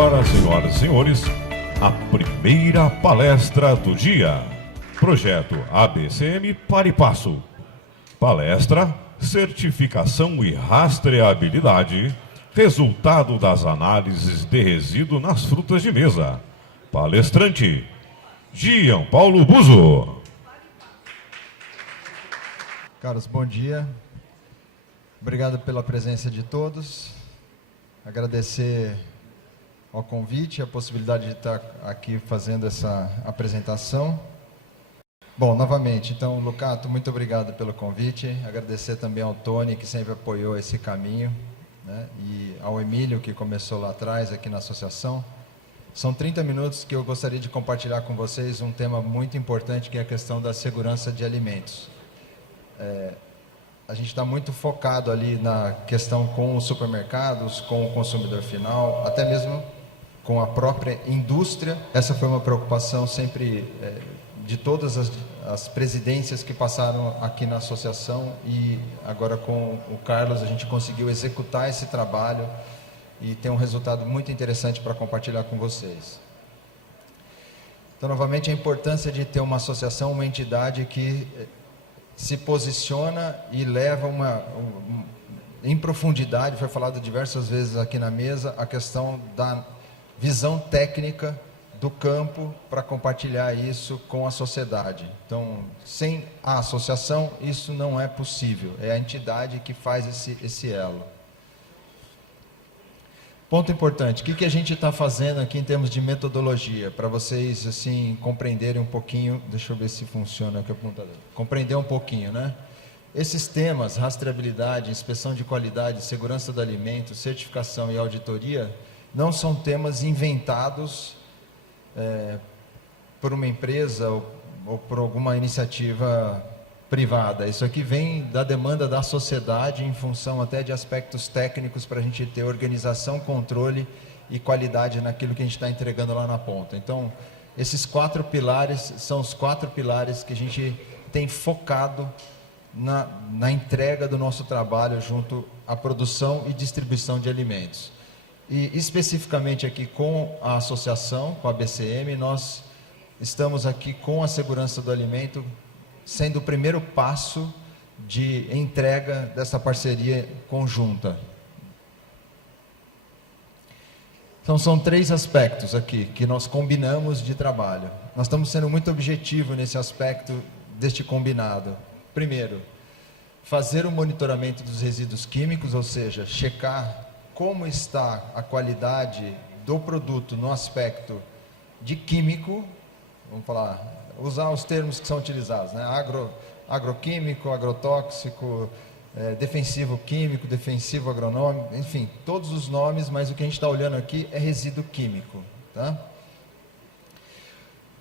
agora, senhoras e senhores, a primeira palestra do dia. Projeto ABCM Para e Passo. Palestra, certificação e rastreabilidade, resultado das análises de resíduo nas frutas de mesa. Palestrante, Gian Paulo Buzo. Caros, bom dia. Obrigado pela presença de todos. Agradecer ao convite, a possibilidade de estar aqui fazendo essa apresentação. Bom, novamente, então, Lucato, muito obrigado pelo convite. Agradecer também ao Tony, que sempre apoiou esse caminho, né? E ao Emílio, que começou lá atrás, aqui na associação. São 30 minutos que eu gostaria de compartilhar com vocês um tema muito importante, que é a questão da segurança de alimentos. A gente está muito focado ali na questão com os supermercados, com o consumidor final, até mesmo com a própria indústria. Essa foi uma preocupação sempre de todas as presidências que passaram aqui na associação, e agora com o Carlos a gente conseguiu executar esse trabalho e tem um resultado muito interessante para compartilhar com vocês. Então, novamente, a importância de ter uma associação, uma entidade que se posiciona e leva em profundidade, foi falado diversas vezes aqui na mesa, a questão da visão técnica do campo para compartilhar isso com a sociedade. Então, sem a associação, isso não é possível. É a entidade que faz esse elo. Ponto importante, o que a gente está fazendo aqui em termos de metodologia, para vocês assim compreenderem um pouquinho, deixa eu ver se funciona aqui o apontador, compreender um pouquinho, né? Esses temas, rastreabilidade, inspeção de qualidade, segurança do alimento, certificação e auditoria, não são temas inventados por uma empresa ou por alguma iniciativa privada. Isso aqui vem da demanda da sociedade, em função até de aspectos técnicos, para a gente ter organização, controle e qualidade naquilo que a gente está entregando lá na ponta. Então, esses 4 pilares são os 4 pilares que a gente tem focado na entrega do nosso trabalho junto à produção e distribuição de alimentos. E especificamente aqui com a associação, com a ABCM, nós estamos aqui com a segurança do alimento, sendo o primeiro passo de entrega dessa parceria conjunta. Então, são 3 aspectos aqui que nós combinamos de trabalho. Nós estamos sendo muito objetivos nesse aspecto deste combinado. Primeiro, fazer o monitoramento dos resíduos químicos, ou seja, checar como está a qualidade do produto no aspecto de químico, vamos falar, usar os termos que são utilizados, né? Agroquímico, agrotóxico, defensivo químico, defensivo agronômico, enfim, todos os nomes, mas o que a gente está olhando aqui é resíduo químico, tá?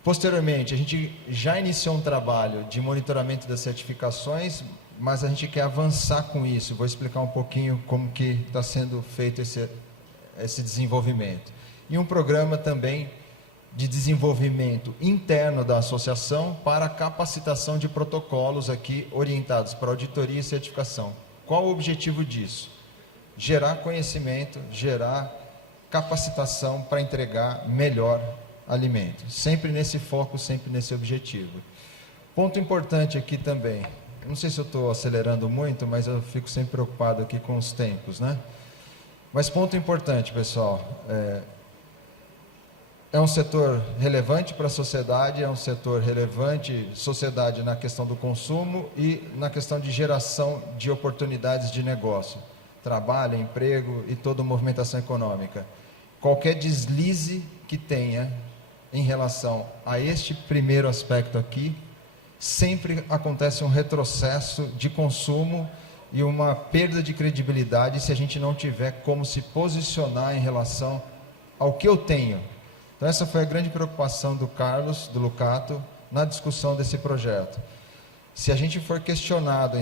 Posteriormente, a gente já iniciou um trabalho de monitoramento das certificações, mas a gente quer avançar com isso. Vou explicar um pouquinho como que está sendo feito esse desenvolvimento. E um programa também de desenvolvimento interno da associação para capacitação de protocolos aqui orientados para auditoria e certificação. Qual o objetivo disso? Gerar conhecimento, gerar capacitação para entregar melhor alimento. Sempre nesse foco, sempre nesse objetivo. Ponto importante aqui também, não sei se eu estou acelerando muito, mas eu fico sempre preocupado aqui com os tempos, né? Mas ponto importante, pessoal, é um setor relevante para a sociedade, é um setor relevante, sociedade na questão do consumo e na questão de geração de oportunidades de negócio, trabalho, emprego e toda a movimentação econômica. Qualquer deslize que tenha em relação a este primeiro aspecto aqui, sempre acontece um retrocesso de consumo e uma perda de credibilidade se a gente não tiver como se posicionar em relação ao que eu tenho. Então, essa foi a grande preocupação do Carlos, do Lucato, na discussão desse projeto. Se a gente for questionado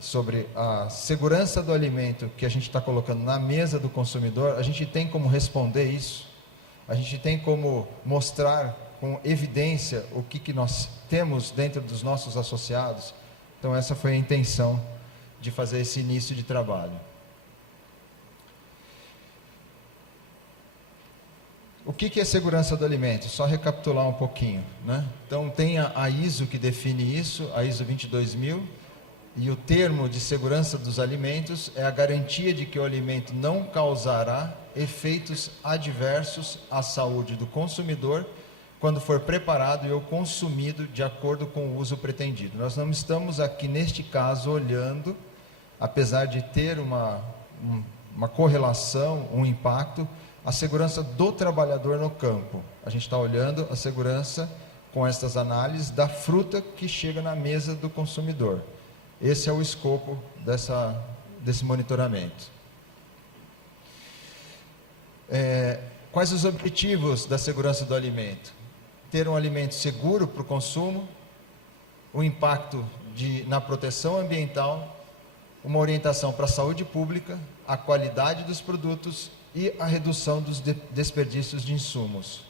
sobre a segurança do alimento que a gente está colocando na mesa do consumidor, a gente tem como responder isso, a gente tem como mostrar com evidência o que nós temos dentro dos nossos associados. Então, essa foi a intenção de fazer esse início de trabalho. que é segurança do alimento? Só recapitular um pouquinho, né? Então tem a ISO que define isso, a ISO 22000, e o termo de segurança dos alimentos é a garantia de que o alimento não causará efeitos adversos à saúde do consumidor quando for preparado e ou consumido de acordo com o uso pretendido. Nós não estamos aqui, neste caso, olhando, apesar de ter uma correlação, um impacto, a segurança do trabalhador no campo. A gente está olhando a segurança com estas análises da fruta que chega na mesa do consumidor. Esse é o escopo desse monitoramento. Quais os objetivos da segurança do alimento? Ter um alimento seguro para o consumo, o impacto na proteção ambiental, uma orientação para a saúde pública, a qualidade dos produtos e a redução dos desperdícios de insumos.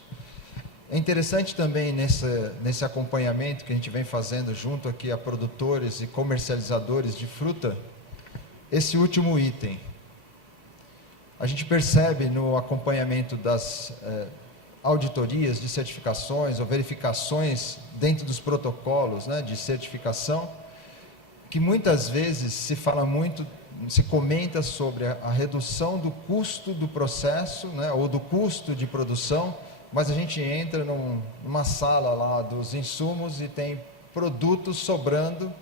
É interessante também nesse acompanhamento que a gente vem fazendo junto aqui a produtores e comercializadores de fruta, esse último item. A gente percebe no acompanhamento das auditorias de certificações ou verificações dentro dos protocolos, né, de certificação, que muitas vezes se comenta sobre a redução do custo do processo, né, ou do custo de produção, mas a gente entra numa sala lá dos insumos e tem produtos sobrando,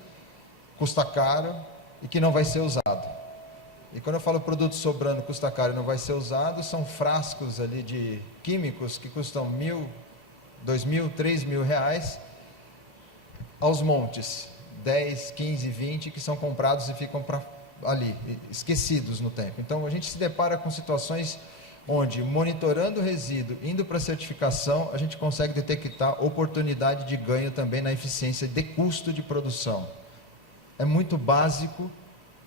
custa caro e que não vai ser usado. E quando eu falo produto sobrando, custa caro e não vai ser usado, são frascos ali de químicos que custam R$1.000, R$2.000, R$3.000 aos montes, 10, 15, 20 que são comprados e ficam ali, esquecidos no tempo. Então a gente se depara com situações onde, monitorando o resíduo, indo para a certificação, a gente consegue detectar oportunidade de ganho também na eficiência de custo de produção. É muito básico,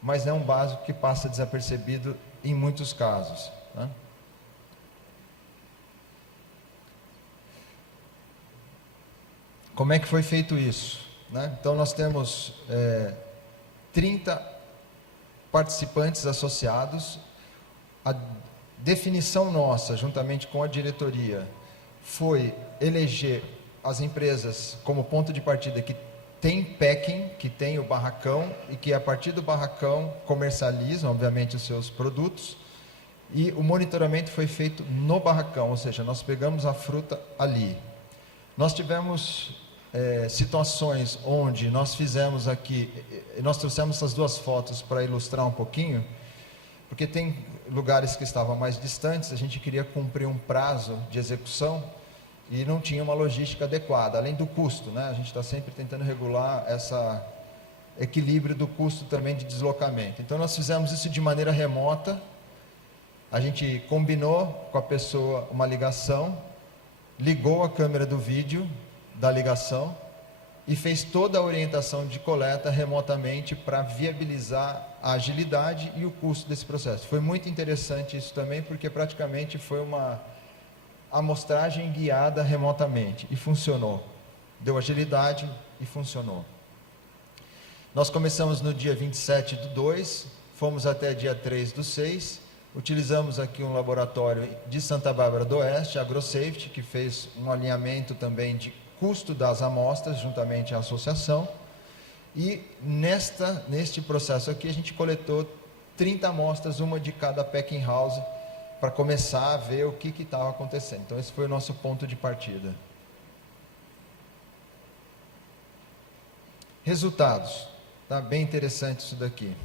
mas é um básico que passa desapercebido em muitos casos, né? Como é que foi feito isso, né? Então nós temos 30 participantes associados. A definição nossa, juntamente com a diretoria, foi eleger as empresas como ponto de partida que tem packing, que tem o barracão e que a partir do barracão comercializam, obviamente, os seus produtos, e o monitoramento foi feito no barracão, ou seja, nós pegamos a fruta ali. Nós tivemos situações onde nós fizemos aqui, nós trouxemos essas duas fotos para ilustrar um pouquinho, porque tem lugares que estavam mais distantes, a gente queria cumprir um prazo de execução e não tinha uma logística adequada, além do custo, né? A gente está sempre tentando regular esse equilíbrio do custo também de deslocamento. Então nós fizemos isso de maneira remota, a gente combinou com a pessoa uma ligação, ligou a câmera do vídeo da ligação e fez toda a orientação de coleta remotamente para viabilizar a agilidade e o custo desse processo. Foi muito interessante isso também, porque praticamente foi uma amostragem guiada remotamente e funcionou. Deu agilidade e funcionou. Nós começamos no dia 27/2, fomos até dia 3/6, utilizamos aqui um laboratório de Santa Bárbara do Oeste, a AgroSafety, que fez um alinhamento também de custo das amostras, juntamente à associação, e neste processo aqui a gente coletou 30 amostras, uma de cada packing house, para começar a ver o que estava acontecendo. Então esse foi o nosso ponto de partida. Resultados. Tá bem interessante isso daqui.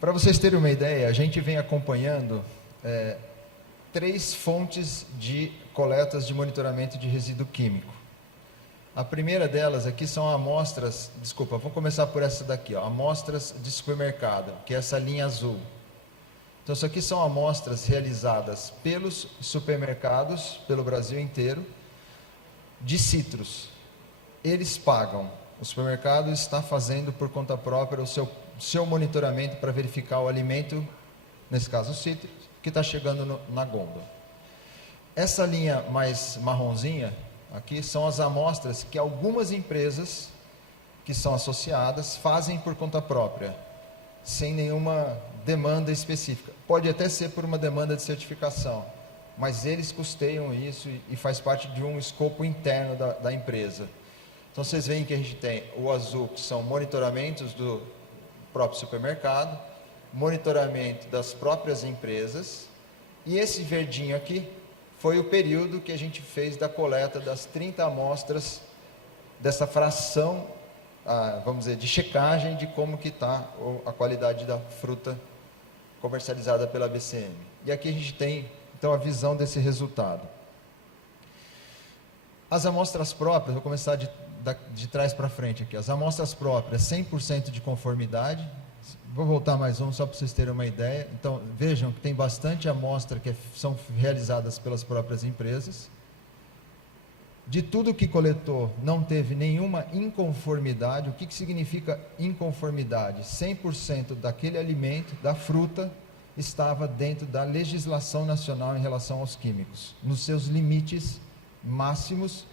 Para vocês terem uma ideia, a gente vem acompanhando 3 fontes de coletas de monitoramento de resíduo químico. A primeira delas aqui são amostras, vamos começar por essa daqui, ó, amostras de supermercado, que é essa linha azul. Então isso aqui são amostras realizadas pelos supermercados, pelo Brasil inteiro, de citros. Eles pagam, o supermercado está fazendo por conta própria o seu monitoramento para verificar o alimento, nesse caso o citro, que está chegando na gôndola. Essa linha mais marronzinha aqui são as amostras que algumas empresas que são associadas fazem por conta própria, sem nenhuma demanda específica. Pode até ser por uma demanda de certificação, mas eles custeiam isso e faz parte de um escopo interno da empresa. Então vocês veem que a gente tem o azul, que são monitoramentos do próprio supermercado, monitoramento das próprias empresas, e esse verdinho aqui foi o período que a gente fez da coleta das 30 amostras dessa fração, vamos dizer, de checagem de como que está a qualidade da fruta comercializada pela BCM. E aqui a gente tem, então, a visão desse resultado. As amostras próprias, vou começar de trás para frente aqui. As amostras próprias, 100% de conformidade. Vou voltar mais um, só para vocês terem uma ideia. Então, vejam que tem bastante amostra que são realizadas pelas próprias empresas. De tudo que coletou, não teve nenhuma inconformidade. O que significa inconformidade? 100% daquele alimento, da fruta, estava dentro da legislação nacional em relação aos químicos, nos seus limites máximos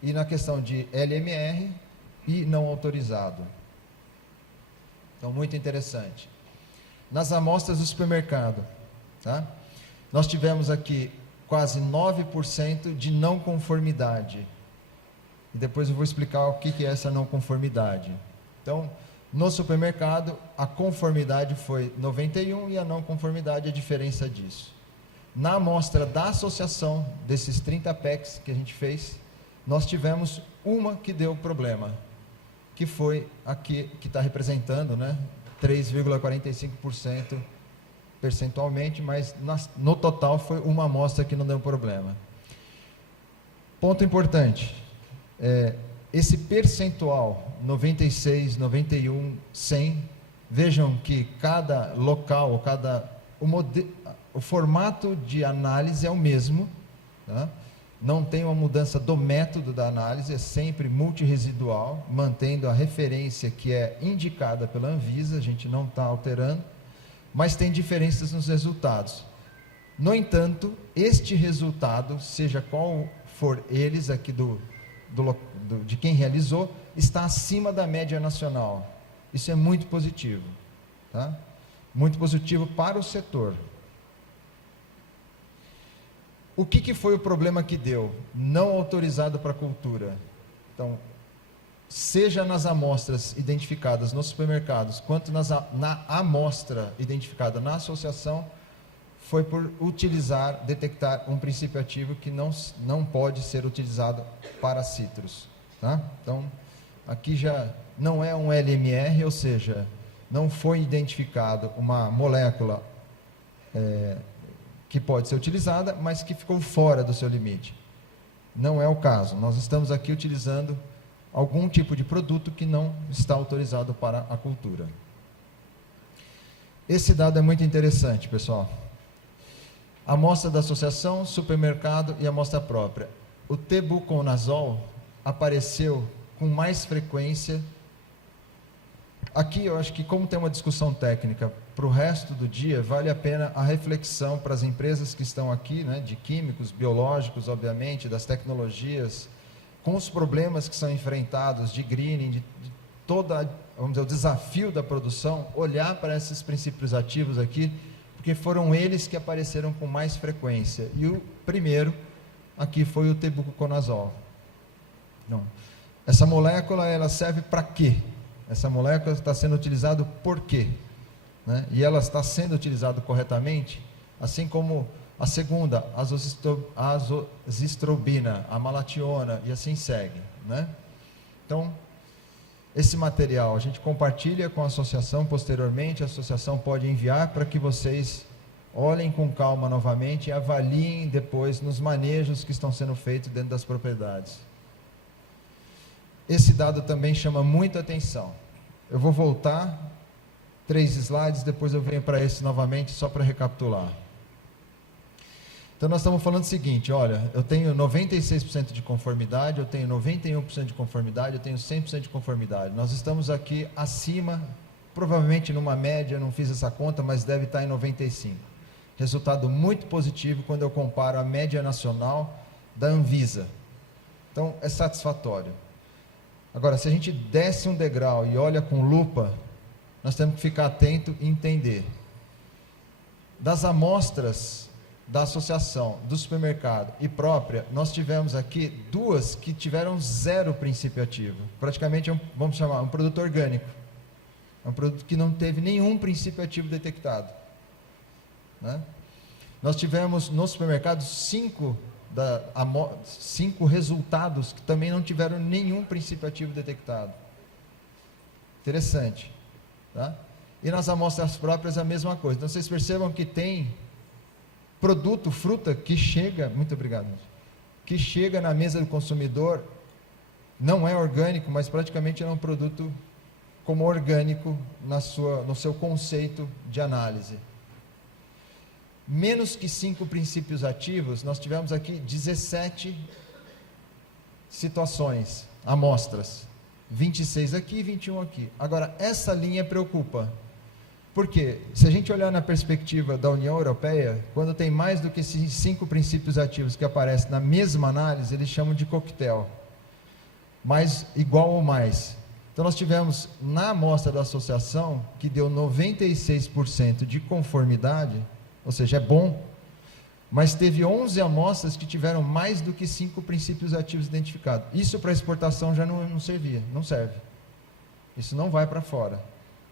e na questão de LMR e não autorizado. Então, muito interessante. Nas amostras do supermercado, tá? Nós tivemos aqui quase 9% de não conformidade. E depois eu vou explicar o que é essa não conformidade. Então, no supermercado, a conformidade foi 91% e a não conformidade, a diferença disso. Na amostra da associação, desses 30 packs que a gente fez, nós tivemos uma que deu problema, que foi aqui, que está representando, né, 3,45% percentualmente, mas no total foi uma amostra que não deu problema. Ponto importante, esse percentual, 96, 91, 100, vejam que cada local, o formato de análise é o mesmo, tá? Não tem uma mudança do método da análise, é sempre multiresidual, mantendo a referência que é indicada pela Anvisa, a gente não está alterando, mas tem diferenças nos resultados. No entanto, este resultado, seja qual for eles aqui de quem realizou, está acima da média nacional. Isso é muito positivo, tá? Muito positivo para o setor. O que foi o problema que deu? Não autorizado para cultura. Então, seja nas amostras identificadas nos supermercados, quanto na amostra identificada na associação, foi por detectar um princípio ativo que não pode ser utilizado para citros. Tá? Então, aqui já não é um LMR, ou seja, não foi identificado uma molécula que pode ser utilizada, mas que ficou fora do seu limite. Não é o caso. Nós estamos aqui utilizando algum tipo de produto que não está autorizado para a cultura. Esse dado é muito interessante, pessoal. Amostra da associação, supermercado e amostra própria. O tebuconazol apareceu com mais frequência. Aqui eu acho que, como tem uma discussão técnica para o resto do dia, vale a pena a reflexão para as empresas que estão aqui, né, de químicos, biológicos, obviamente, das tecnologias, com os problemas que são enfrentados de greening, de toda, vamos dizer, o desafio da produção, olhar para esses princípios ativos aqui, porque foram eles que apareceram com mais frequência. E o primeiro aqui foi o tebuconazol. Não. Essa molécula, ela serve para quê? Essa molécula está sendo utilizada por quê? Né? E ela está sendo utilizada corretamente, assim como a segunda, a azozistrobina, a malationa, e assim segue. Né? Então, esse material a gente compartilha com a associação posteriormente, a associação pode enviar para que vocês olhem com calma novamente e avaliem depois nos manejos que estão sendo feitos dentro das propriedades. Esse dado também chama muita atenção. Eu vou voltar 3 slides, depois eu venho para esse novamente, só para recapitular. Então, nós estamos falando o seguinte, olha, eu tenho 96% de conformidade, eu tenho 91% de conformidade, eu tenho 100% de conformidade. Nós estamos aqui acima, provavelmente numa média, não fiz essa conta, mas deve estar em 95%. Resultado muito positivo quando eu comparo a média nacional da Anvisa. Então, é satisfatório. Agora, se a gente desce um degrau e olha com lupa, nós temos que ficar atento e entender. Das amostras da associação, do supermercado e própria, nós tivemos aqui 2 que tiveram 0 princípio ativo. Praticamente, vamos chamar, um produto orgânico. É um produto que não teve nenhum princípio ativo detectado. Né? Nós tivemos no supermercado 5 resultados que também não tiveram nenhum princípio ativo detectado. Interessante. Tá? E nas amostras próprias a mesma coisa. Então vocês percebam que tem produto, fruta, que chega, muito obrigado, que chega na mesa do consumidor, não é orgânico, mas praticamente é um produto como orgânico no seu conceito de análise. Menos que 5 princípios ativos, nós tivemos aqui 17 situações, amostras, 26 aqui e 21 aqui. Agora, essa linha preocupa. Por quê? Se a gente olhar na perspectiva da União Europeia, quando tem mais do que 5 princípios ativos que aparecem na mesma análise, eles chamam de coquetel, mais igual ou mais. Então nós tivemos na amostra da associação, que deu 96% de conformidade, ou seja, é bom, mas teve 11 amostras que tiveram mais do que 5 princípios ativos identificados. Isso para exportação já não servia, não serve. Isso não vai para fora,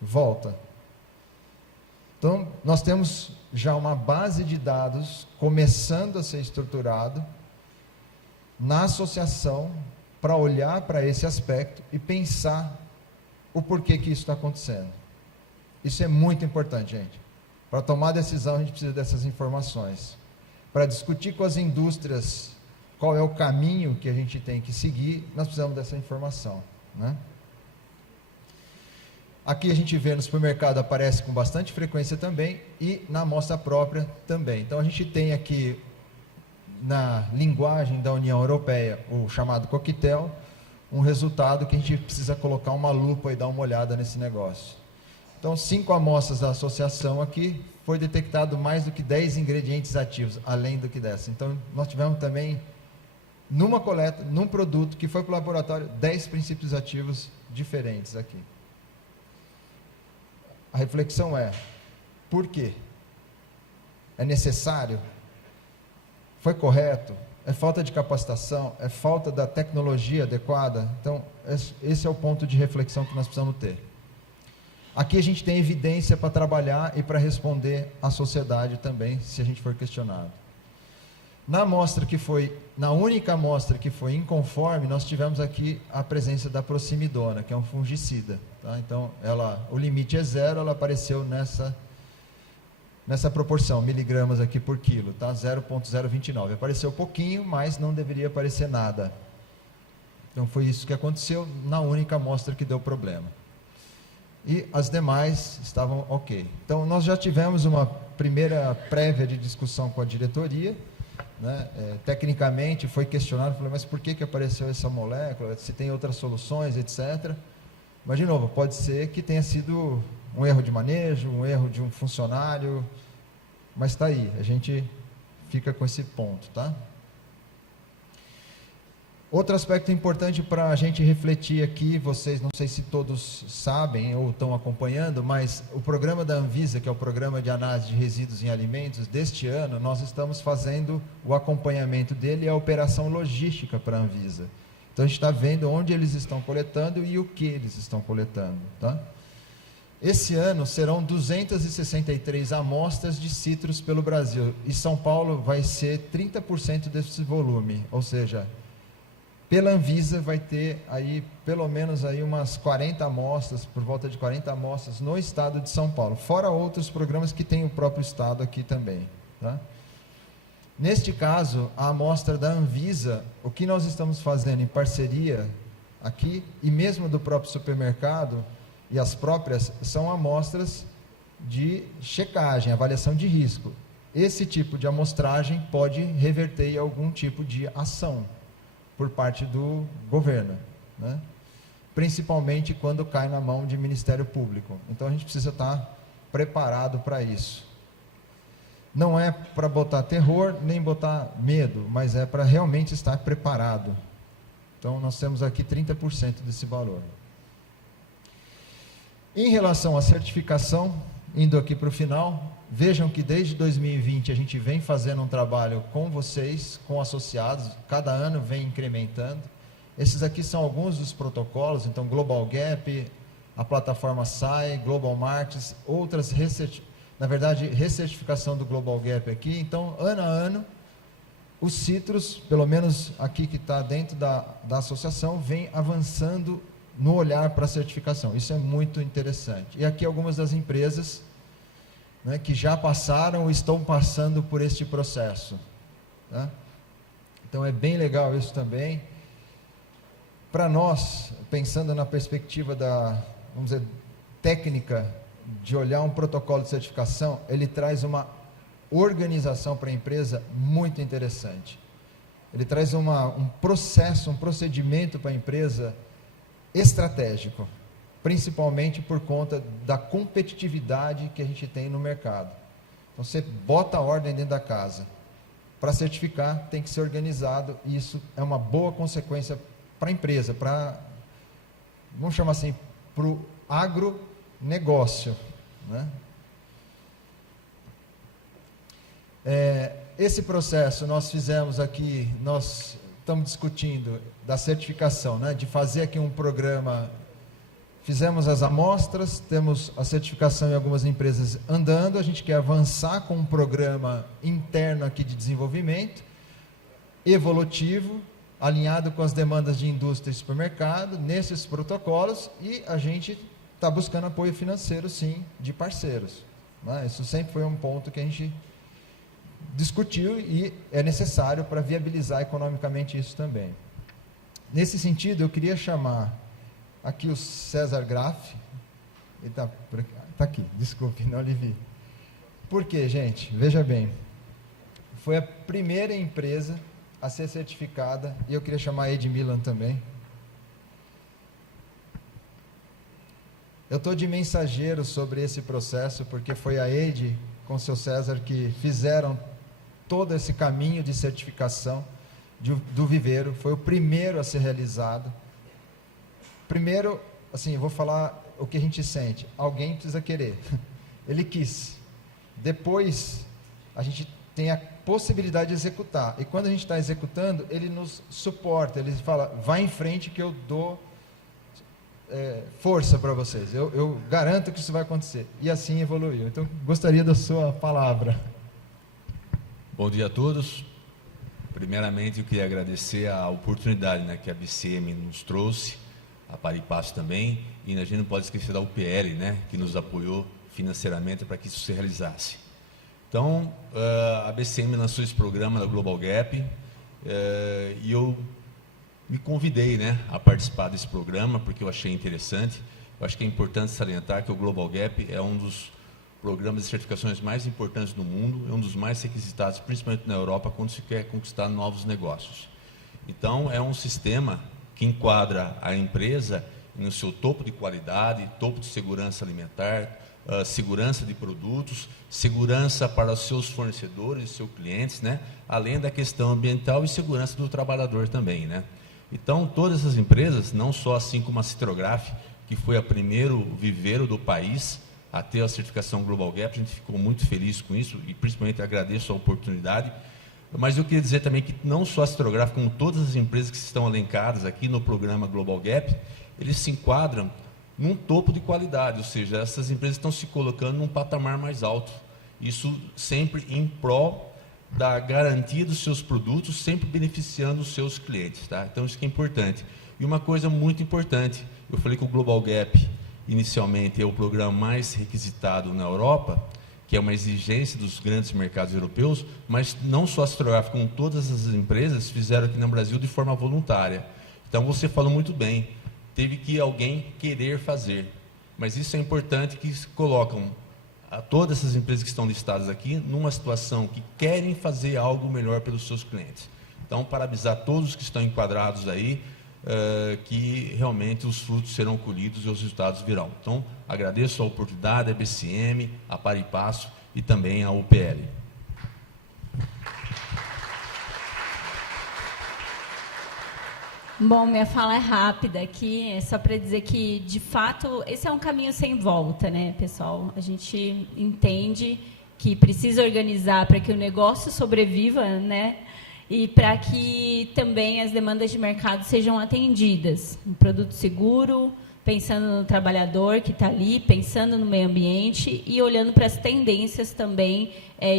volta. Então, nós temos já uma base de dados começando a ser estruturado na associação para olhar para esse aspecto e pensar o porquê que isso está acontecendo. Isso é muito importante, gente. Para tomar decisão, a gente precisa dessas informações. Para discutir com as indústrias qual é o caminho que a gente tem que seguir, nós precisamos dessa informação, né? Aqui a gente vê no supermercado, aparece com bastante frequência também, e na amostra própria também. Então a gente tem aqui, na linguagem da União Europeia, o chamado coquetel, um resultado que a gente precisa colocar uma lupa e dar uma olhada nesse negócio. Então, 5 amostras da associação aqui, foi detectado mais do que 10 ingredientes ativos, além do que dessa. Então, nós tivemos também, numa coleta, num produto que foi para o laboratório, 10 princípios ativos diferentes aqui. A reflexão é, por quê? É necessário? Foi correto? É falta de capacitação? É falta da tecnologia adequada? Então, esse é o ponto de reflexão que nós precisamos ter. Aqui a gente tem evidência para trabalhar e para responder à sociedade também, se a gente for questionado. Na única amostra que foi inconforme, nós tivemos aqui a presença da proximidona, que é um fungicida. Tá? Então, o limite é 0, ela apareceu nessa proporção, miligramas aqui por quilo, tá? 0,029. Apareceu pouquinho, mas não deveria aparecer nada. Então, foi isso que aconteceu na única amostra que deu problema. E as demais estavam ok. Então, nós já tivemos uma primeira prévia de discussão com a diretoria, né? Tecnicamente foi questionado, falei, mas por que apareceu essa molécula, se tem outras soluções, etc. Mas, de novo, pode ser que tenha sido um erro de manejo, um erro de um funcionário, mas está aí, a gente fica com esse ponto, tá? Outro aspecto importante para a gente refletir aqui, vocês, não sei se todos sabem ou estão acompanhando, mas o programa da Anvisa, que é o Programa de Análise de Resíduos em Alimentos, deste ano, nós estamos fazendo o acompanhamento dele e a operação logística para a Anvisa. Então, a gente está vendo onde eles estão coletando e o que eles estão coletando, tá? Esse ano serão 263 amostras de citros pelo Brasil, e São Paulo vai ser 30% desse volume, ou seja, pela Anvisa vai ter aí pelo menos aí umas 40 amostras, por volta de 40 amostras no estado de São Paulo, fora outros programas que tem o próprio estado aqui também, tá? Neste caso, a amostra da Anvisa, o que nós estamos fazendo em parceria aqui, e mesmo do próprio supermercado, e as próprias, são amostras de checagem, avaliação de risco. Esse tipo de amostragem pode reverter em algum tipo de ação por parte do governo, né? Principalmente quando cai na mão de Ministério Público. Então a gente precisa estar preparado para isso. Não é para botar terror, nem botar medo, mas é para realmente estar preparado. Então nós temos aqui 30% desse valor. Em relação à certificação, indo aqui para o final, vejam que desde 2020 a gente vem fazendo um trabalho com vocês, com associados, cada ano vem incrementando. Esses aqui são alguns dos protocolos, então Global Gap, a plataforma SAI, Global Markets, outras, na verdade, recertificação do Global Gap aqui. Então, ano a ano, os Citrus, pelo menos aqui que está dentro da associação, vem avançando no olhar para a certificação. Isso é muito interessante. E aqui algumas das empresas, né, que já passaram ou estão passando por este processo. Tá? Então, é bem legal isso também. Para nós, pensando na perspectiva vamos dizer, técnica de olhar um protocolo de certificação, ele traz uma organização para a empresa muito interessante. Ele traz um processo, um procedimento para a empresa estratégico, principalmente por conta da competitividade que a gente tem no mercado. Então, você bota a ordem dentro da casa. Para certificar, tem que ser organizado, e isso é uma boa consequência para a empresa, vamos chamar assim, para o agronegócio, né? Esse processo nós fizemos aqui, nós estamos discutindo da certificação, né? De fazer aqui um programa, fizemos as amostras, temos a certificação em algumas empresas andando, a gente quer avançar com um programa interno aqui de desenvolvimento, evolutivo, alinhado com as demandas de indústria e supermercado, nesses protocolos, e a gente está buscando apoio financeiro, sim, de parceiros. Né? Isso sempre foi um ponto que a gente discutiu e é necessário para viabilizar economicamente isso também. Nesse sentido, eu queria chamar aqui o César Graff, ele está aqui, desculpe, não lhe vi. Por quê, gente? Veja bem, foi a primeira empresa a ser certificada, e eu queria chamar a Ed Milan também. Eu estou de mensageiro sobre esse processo, porque foi a Ed com o seu César que fizeram todo esse caminho de certificação do viveiro, foi o primeiro a ser realizado. Primeiro, assim, eu vou falar o que a gente sente, alguém precisa querer, ele quis. Depois, a gente tem a possibilidade de executar, e quando a gente está executando, ele nos suporta, ele fala, vai em frente que eu dou força para vocês, eu garanto que isso vai acontecer, e assim evoluiu. Então, gostaria da sua palavra. Bom dia a todos. Primeiramente, eu queria agradecer a oportunidade, né, que a BCM nos trouxe, a Paripasso também, e a gente não pode esquecer da UPL, né, que nos apoiou financeiramente para que isso se realizasse. Então, a BCM lançou esse programa da Global Gap, e eu me convidei, né, a participar desse programa, porque eu achei interessante. Eu acho que é importante salientar que o Global Gap é um dos programas de certificações mais importantes do mundo, é um dos mais requisitados, principalmente na Europa, quando se quer conquistar novos negócios. Então, é um sistema que enquadra a empresa no seu topo de qualidade, topo de segurança alimentar, segurança de produtos, segurança para os seus fornecedores, seus clientes, né? Além da questão ambiental e segurança do trabalhador também, né? Então, todas essas empresas, não só assim como a Citrograf, que foi a primeiro viveiro do país a ter a certificação Global Gap, a gente ficou muito feliz com isso e principalmente agradeço a oportunidade. Mas eu queria dizer também que não só a Citrograf, como todas as empresas que estão elencadas aqui no programa Global Gap, eles se enquadram num topo de qualidade, ou seja, essas empresas estão se colocando num patamar mais alto. Isso sempre em prol da garantia dos seus produtos, sempre beneficiando os seus clientes, tá? Então, isso que é importante. E uma coisa muito importante, eu falei que o Global Gap, inicialmente, é o programa mais requisitado na Europa, que é uma exigência dos grandes mercados europeus, mas não só a Citrograf, como todas as empresas fizeram aqui no Brasil de forma voluntária. Então, você falou muito bem, teve que alguém querer fazer, mas isso é importante, que colocam a todas essas empresas que estão listadas aqui numa situação que querem fazer algo melhor pelos seus clientes. Então, parabenizar todos que estão enquadrados aí, que realmente os frutos serão colhidos e os resultados virão. Então, agradeço a oportunidade, a BCM, a Paripasso e também a UPL. Bom, minha fala é rápida aqui, é só para dizer que, de fato, esse é um caminho sem volta, né, pessoal? A gente entende que precisa organizar para que o negócio sobreviva, né? E para que também as demandas de mercado sejam atendidas. Um produto seguro, pensando no trabalhador que está ali, pensando no meio ambiente e olhando para as tendências também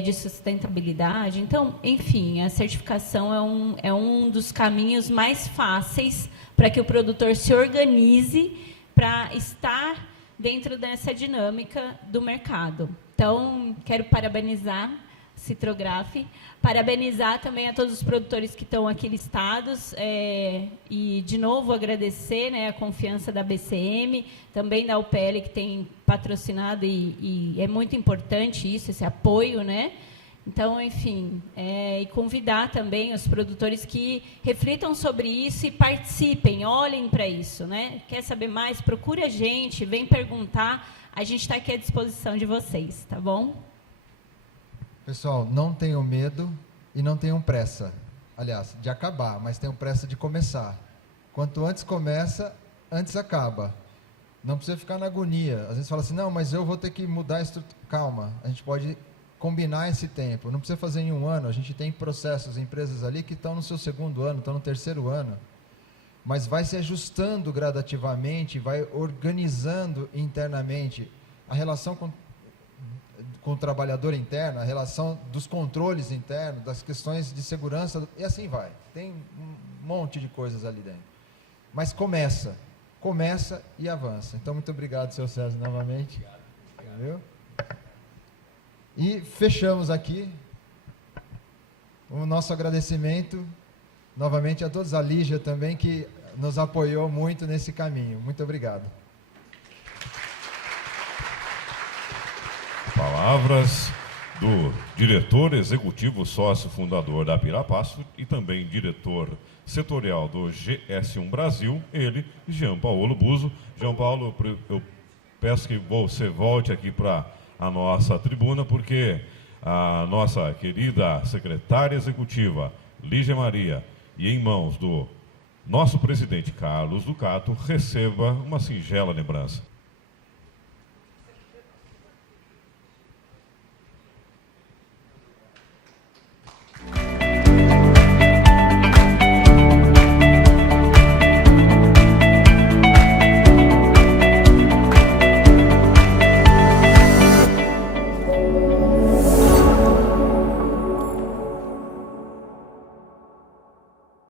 de sustentabilidade. Então, enfim, a certificação é um dos caminhos mais fáceis para que o produtor se organize para estar dentro dessa dinâmica do mercado. Então, quero parabenizar Citrograf, parabenizar também a todos os produtores que estão aqui listados e, de novo, agradecer, né, a confiança da BCM, também da UPL, que tem patrocinado, e é muito importante isso, esse apoio, né? Então, enfim, e convidar também os produtores que reflitam sobre isso e participem, olhem para isso, né? Quer saber mais? Procure a gente, vem perguntar, a gente está aqui à disposição de vocês, tá bom? Pessoal, não tenham medo e não tenham pressa. Aliás, de acabar, mas tenham pressa de começar. Quanto antes começa, antes acaba. Não precisa ficar na agonia. Às vezes fala assim, não, mas eu vou ter que mudar a estrutura. Calma, a gente pode combinar esse tempo. Não precisa fazer em um ano. A gente tem processos, empresas ali que estão no seu segundo ano, estão no terceiro ano. Mas vai se ajustando gradativamente, vai organizando internamente a relação com o trabalhador interno, a relação dos controles internos, das questões de segurança, e assim vai. Tem um monte de coisas ali dentro. Mas começa e avança. Então, muito obrigado, seu César, novamente. Obrigado. E fechamos aqui o nosso agradecimento, novamente, a todos, a Lígia também, que nos apoiou muito nesse caminho. Muito obrigado. Palavras do diretor executivo sócio fundador da Pirapasso e também diretor setorial do GS1 Brasil, ele, Jean Paulo Buzo. Jean Paulo, eu peço que você volte aqui para a nossa tribuna, porque a nossa querida secretária executiva, Lígia Maria, e em mãos do nosso presidente Carlos Ducato, receba uma singela lembrança.